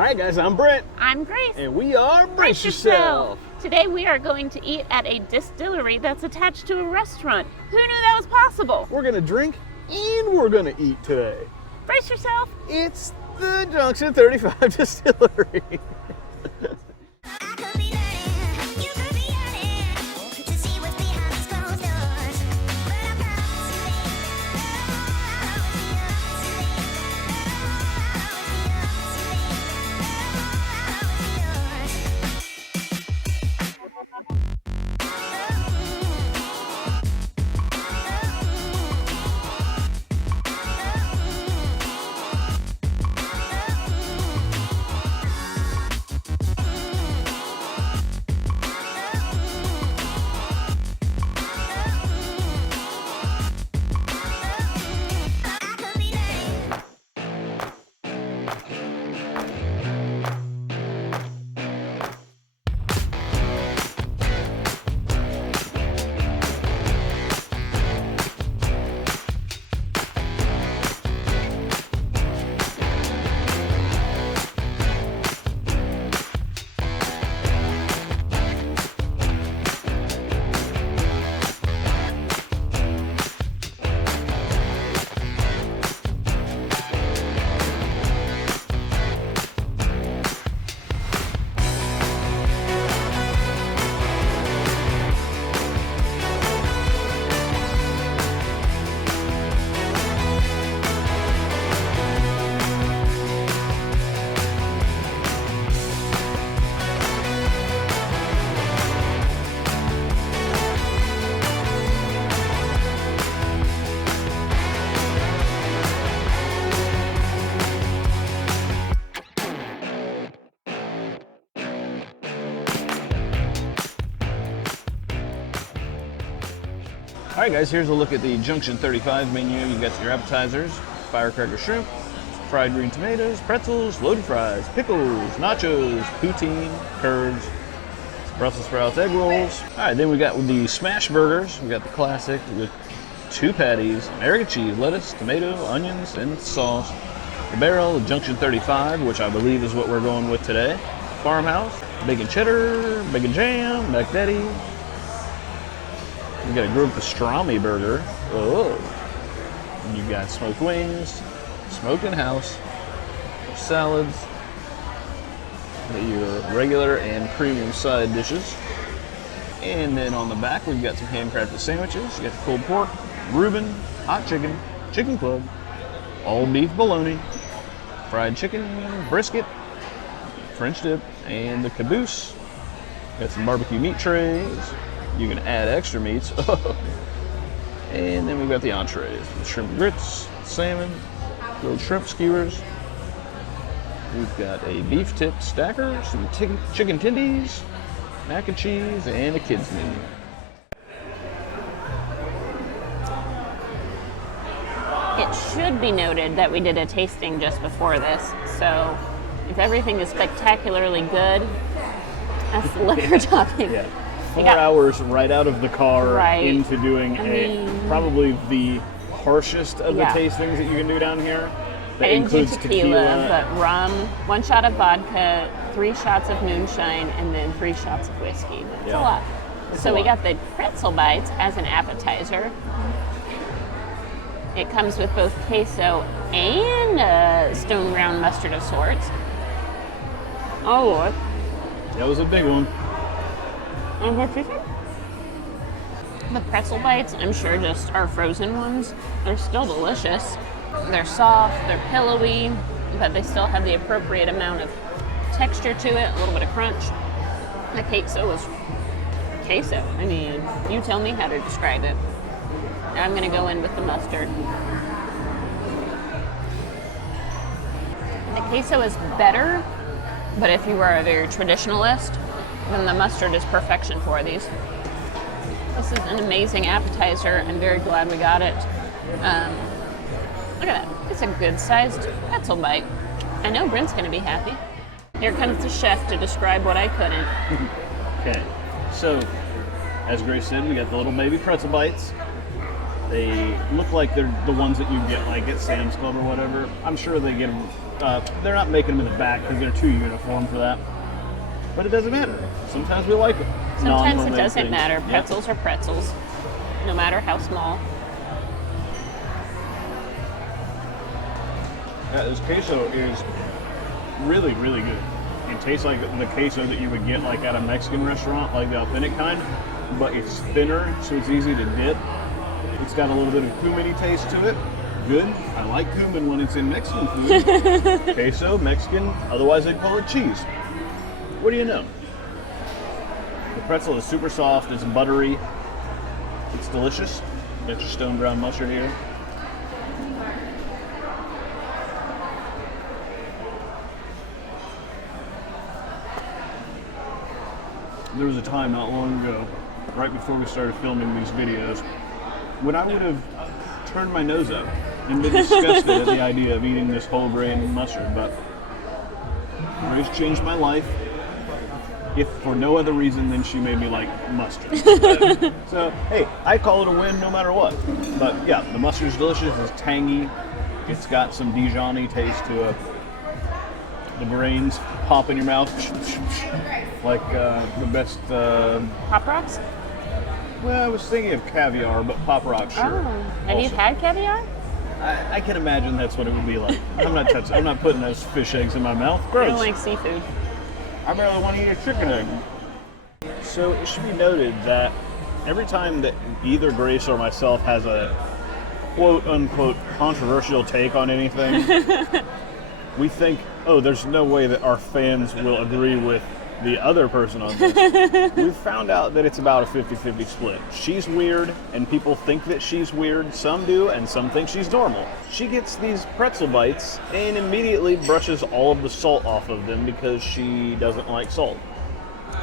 All right, guys, I'm Brent. I'm Grace. And we are Brace Yourself. Today we are going to eat at a distillery that's attached to a restaurant. Who knew that was possible? We're going to drink and we're going to eat today. Brace yourself. It's the Junction 35 Distillery. All right, guys, here's a look at the Junction 35 menu. You got your appetizers, firecracker shrimp, fried green tomatoes, pretzels, loaded fries, pickles, nachos, poutine, curds, Brussels sprouts, egg rolls. All right, then we got the smash burgers. We got the classic with 2 patties, American cheese, lettuce, tomato, onions, and sauce. The barrel, the Junction 35, which I believe is what we're going with today. Farmhouse, bacon cheddar, bacon jam, mac daddy. We got a grilled pastrami burger. Oh. And you got smoked wings, smoked in house, salads, your regular and premium side dishes. And then on the back, we've got some handcrafted sandwiches. You got the pulled pork, Reuben, hot chicken, chicken club, all beef bologna, fried chicken, brisket, French dip, and the caboose. Got some barbecue meat trays. You can add extra meats. And then we've got the entrees. The shrimp grits, salmon, grilled shrimp skewers. We've got a beef tip stacker, some chicken tendies, mac and cheese, and a kids menu. It should be noted that we did a tasting just before this, so if everything is spectacularly good, that's the liquor talking. Yeah. 4 hours right out of the car into doing probably the harshest of the tastings that you can do down here. That includes tequila, but rum, 1 shot of vodka, 3 shots of moonshine, and then 3 shots of whiskey. That's a lot. So we got the pretzel bites as an appetizer. It comes with both queso and stone ground mustard of sorts. Oh Lord. That was a big one. The pretzel bites, I'm sure just are frozen ones. They're still delicious. They're soft, they're pillowy, but they still have the appropriate amount of texture to it, a little bit of crunch. The queso was queso. I mean, you tell me how to describe it. I'm gonna go in with the mustard. The queso is better, but if you are a very traditionalist, then the mustard is perfection for these. This is an amazing appetizer. I'm very glad we got it. Look at that. It's a good-sized pretzel bite. I know Brent's going to be happy. Here comes the chef to describe what I couldn't. Okay, so as Grace said, we got the little baby pretzel bites. They look like they're the ones that you get like at Sam's Club or whatever. I'm sure they get them They're not making them in the back because they're too uniform for that. But it doesn't matter. Sometimes we like them. Sometimes it doesn't matter. Pretzels are pretzels, no matter how small. Yeah, this queso is really, really good. It tastes like the queso that you would get like at a Mexican restaurant, like the authentic kind, but it's thinner, so it's easy to dip. It's got a little bit of cumin-y taste to it. Good. I like cumin when it's in Mexican food. Queso, Mexican, otherwise they'd call it cheese. What do you know? The pretzel is super soft, it's buttery, it's delicious. Got your stone ground mustard here. There was a time not long ago, right before we started filming these videos, when I would have turned my nose up and been disgusted at the idea of eating this whole grain mustard, but Grace changed my life, if for no other reason than she made me like mustard. So, hey, I call it a win no matter what. But yeah, the mustard's delicious, it's tangy, it's got some Dijon-y taste to it. The grains pop in your mouth like the best. Pop Rocks? Well, I was thinking of caviar, but Pop Rocks, sure. Oh, have you had caviar? I can imagine that's what it would be like. I'm not touching. I'm not putting those fish eggs in my mouth. Gross. I don't like seafood. I barely want to eat a chicken egg. So it should be noted that every time that either Grace or myself has a quote-unquote controversial take on anything, we think, oh, there's no way that our fans will agree with the other person on this. We've found out that it's about a 50-50 split. She's weird, and people think that she's weird. Some do, and some think she's normal. She gets these pretzel bites and immediately brushes all of the salt off of them because she doesn't like salt.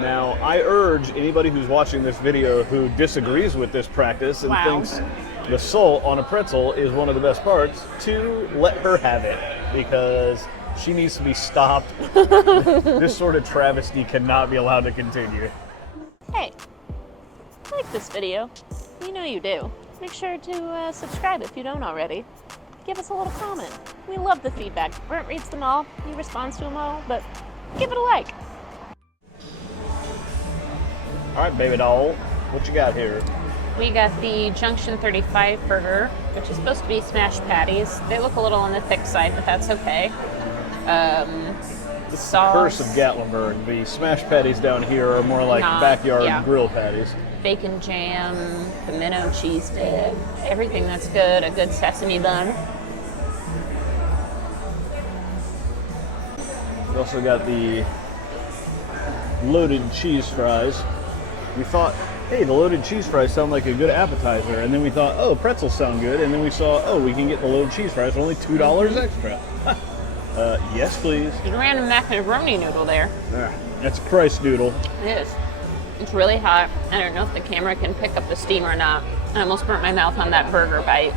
Now, I urge anybody who's watching this video who disagrees with this practice and thinks the salt on a pretzel is one of the best parts to let her have it, because she needs to be stopped. This sort of travesty cannot be allowed to continue. Hey, like this video. You know you do. Make sure to subscribe if you don't already. Give us a little comment. We love the feedback. Brent reads them all. He responds to them all, but give it a like. All right, baby doll, what you got here? We got the Junction 35 burger, which is supposed to be smashed patties. They look a little on the thick side, but that's okay. The sauce. Curse of Gatlinburg. The smashed patties down here are more like backyard grill patties. Bacon jam, pimento cheese dip, everything that's good. A good sesame bun. We also got the loaded cheese fries. We thought, hey, the loaded cheese fries sound like a good appetizer. And then we thought, oh, pretzels sound good. And then we saw, oh, we can get the loaded cheese fries for only $2 extra. Yes, please. There's a random macaroni noodle there. That's a Christ noodle. It is. It's really hot. I don't know if the camera can pick up the steam or not. I almost burnt my mouth on that burger bite.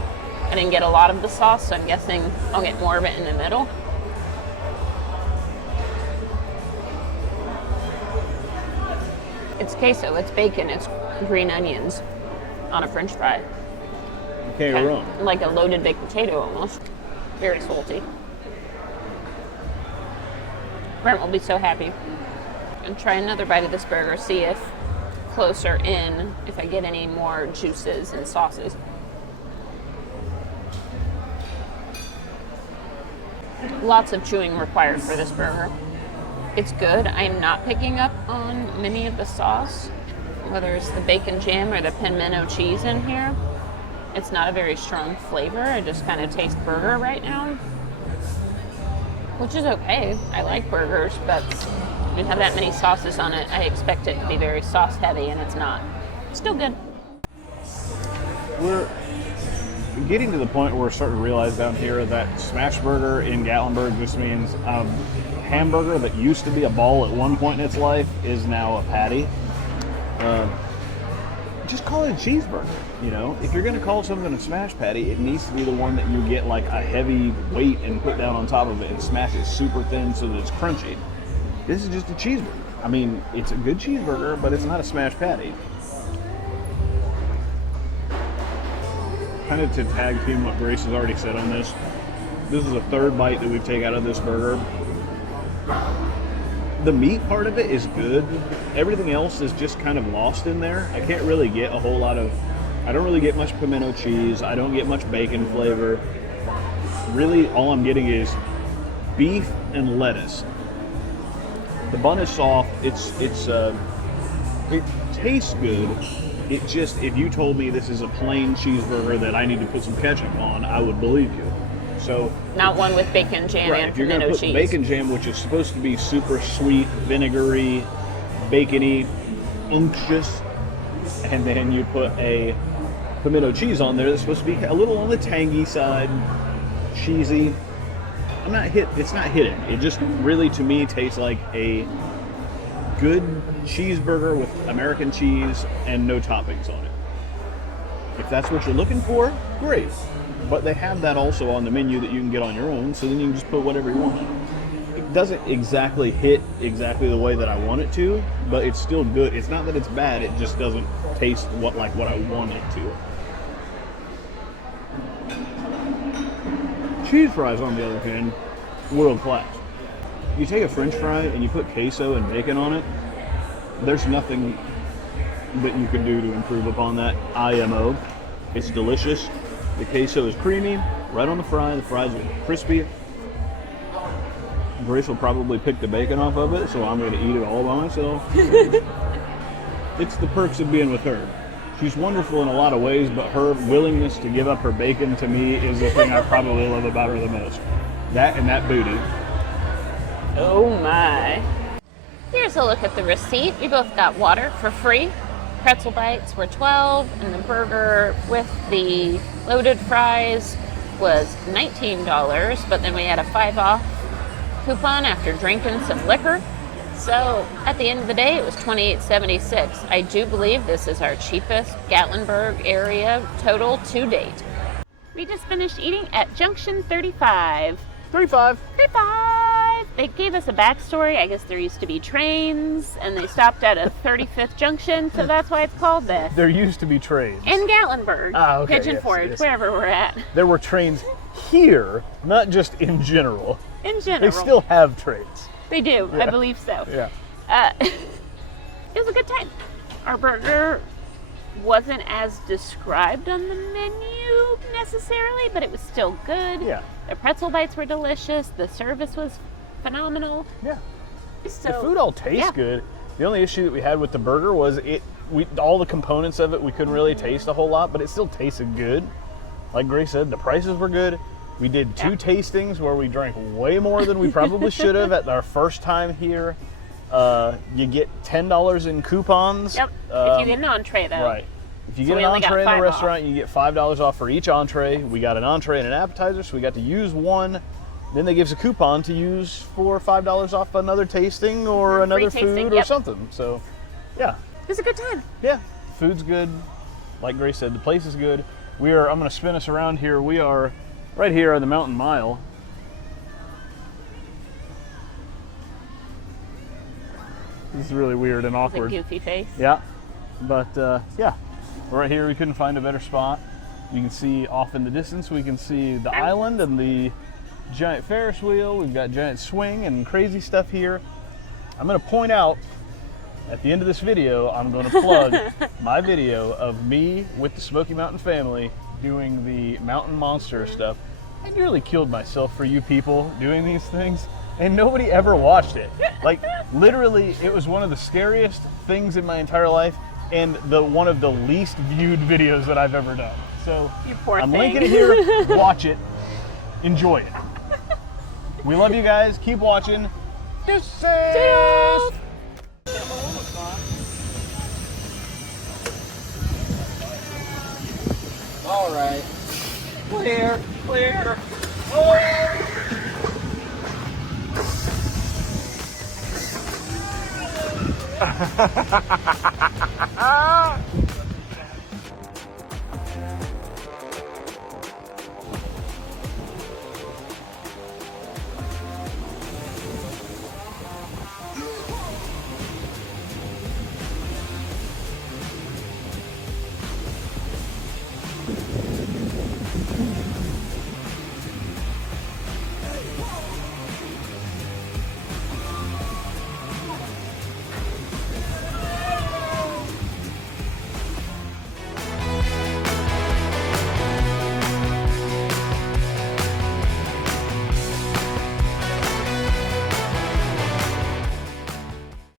I didn't get a lot of the sauce, so I'm guessing I'll get more of it in the middle. It's queso, it's bacon, it's green onions on a French fry. You can't go wrong. Like a loaded baked potato almost. Very salty. Brent will be so happy. And try another bite of this burger, see if closer in, if I get any more juices and sauces. Lots of chewing required for this burger. It's good. I'm not picking up on many of the sauce, whether it's the bacon jam or the pimento cheese in here. It's not a very strong flavor. I just kind of taste burger right now, which is okay. I like burgers, but when you have that many sauces on it, I expect it to be very sauce heavy, and it's not. Still good. We're getting to the point where we're starting to realize down here that smash burger in Gatlinburg just means a hamburger that used to be a ball at one point in its life is now a patty. Just call it a cheeseburger, you know? If you're gonna call something a smash patty, it needs to be the one that you get like a heavy weight and put down on top of it and smash it super thin so that it's crunchy. This is just a cheeseburger. I mean, it's a good cheeseburger, but it's not a smash patty. Kind of to tag team what Grace has already said on this, This is the third bite that we've taken out of this burger. The meat part of it is good. Everything else is just kind of lost in there. I can't really get a whole lot of, I don't really get much pimento cheese. I don't get much bacon flavor. Really, all I'm getting is beef and lettuce. The bun is soft. It tastes good. It just, if you told me this is a plain cheeseburger that I need to put some ketchup on, I would believe you. So not one with bacon jam right, and if you're going to pimento put cheese. bacon jam, which is supposed to be super sweet, vinegary, bacony, unctuous, and then you put a pimento cheese on there that's supposed to be a little on the tangy side, cheesy. It's not hitting. It just really, to me, tastes like a good cheeseburger with American cheese and no toppings on it. If that's what you're looking for, great. But they have that also on the menu that you can get on your own, so then you can just put whatever you want. It doesn't exactly hit exactly the way that I want it to, but it's still good. It's not that it's bad, it just doesn't taste like what I want it to. Cheese fries, on the other hand, world class. You take a French fry and you put queso and bacon on it, there's nothing that you can do to improve upon that. IMO. It's delicious. The queso is creamy, right on the fry. The fries are crispy. Grace will probably pick the bacon off of it, so I'm going to eat it all by myself. It's the perks of being with her. She's wonderful in a lot of ways, but her willingness to give up her bacon to me is the thing I probably love about her the most. That and that booty. Oh my. Here's a look at the receipt. We both got water for free. Pretzel bites were $12, and the burger with the loaded fries was $19, but then we had a 5 off coupon after drinking some liquor. So at the end of the day, it was $28.76. I do believe this is our cheapest Gatlinburg area total to date. We just finished eating at Junction 35. 35. They gave us a backstory. I guess there used to be trains, and they stopped at a 35th junction, so that's why it's called this. There used to be trains. In Gatlinburg, okay, Pigeon Forge, yes. Wherever we're at. There were trains here, not just in general. In general. They still have trains. They do, Yeah. I believe so. Yeah. It was a good time. Our burger wasn't as described on the menu necessarily, but it was still good. Yeah. The pretzel bites were delicious. The service was phenomenal. Yeah. So, The food all tastes yeah. good. The only issue that we had with the burger was all the components of it we couldn't really taste a whole lot, but it still tasted good. Like Grace said, the prices were good. We did 2 tastings where we drank way more than we probably should have at our first time here. You get $10 in coupons. Yep. If you get an entree, though. Right. If you So get we an only got entree in the 5 restaurant, you get $5 off for each entree. We got an entree and an appetizer, so we got to use one. Then they give us a coupon to use for $5 off another tasting or another tasting, food or yep. something. So, yeah. It was a good time. Yeah. Food's good. Like Grace said, the place is good. I'm going to spin us around here. We are right here on the Mountain Mile. This is really weird and It's a awkward. goofy face. Yeah, but yeah, right here we couldn't find a better spot. You can see off in the distance, we can see the island and the giant Ferris wheel. We've got giant swing and crazy stuff here. I'm going to point out at the end of this video, I'm going to plug my video of me with the Smoky Mountain family doing the mountain monster stuff. I nearly killed myself for you people doing these things, and nobody ever watched it. Like, literally, it was one of the scariest things in my entire life, and one of the least viewed videos that I've ever done. So You poor I'm thing. linking it here. Watch it. Enjoy it. We love you guys. Keep watching. Toodles! All right. Clear.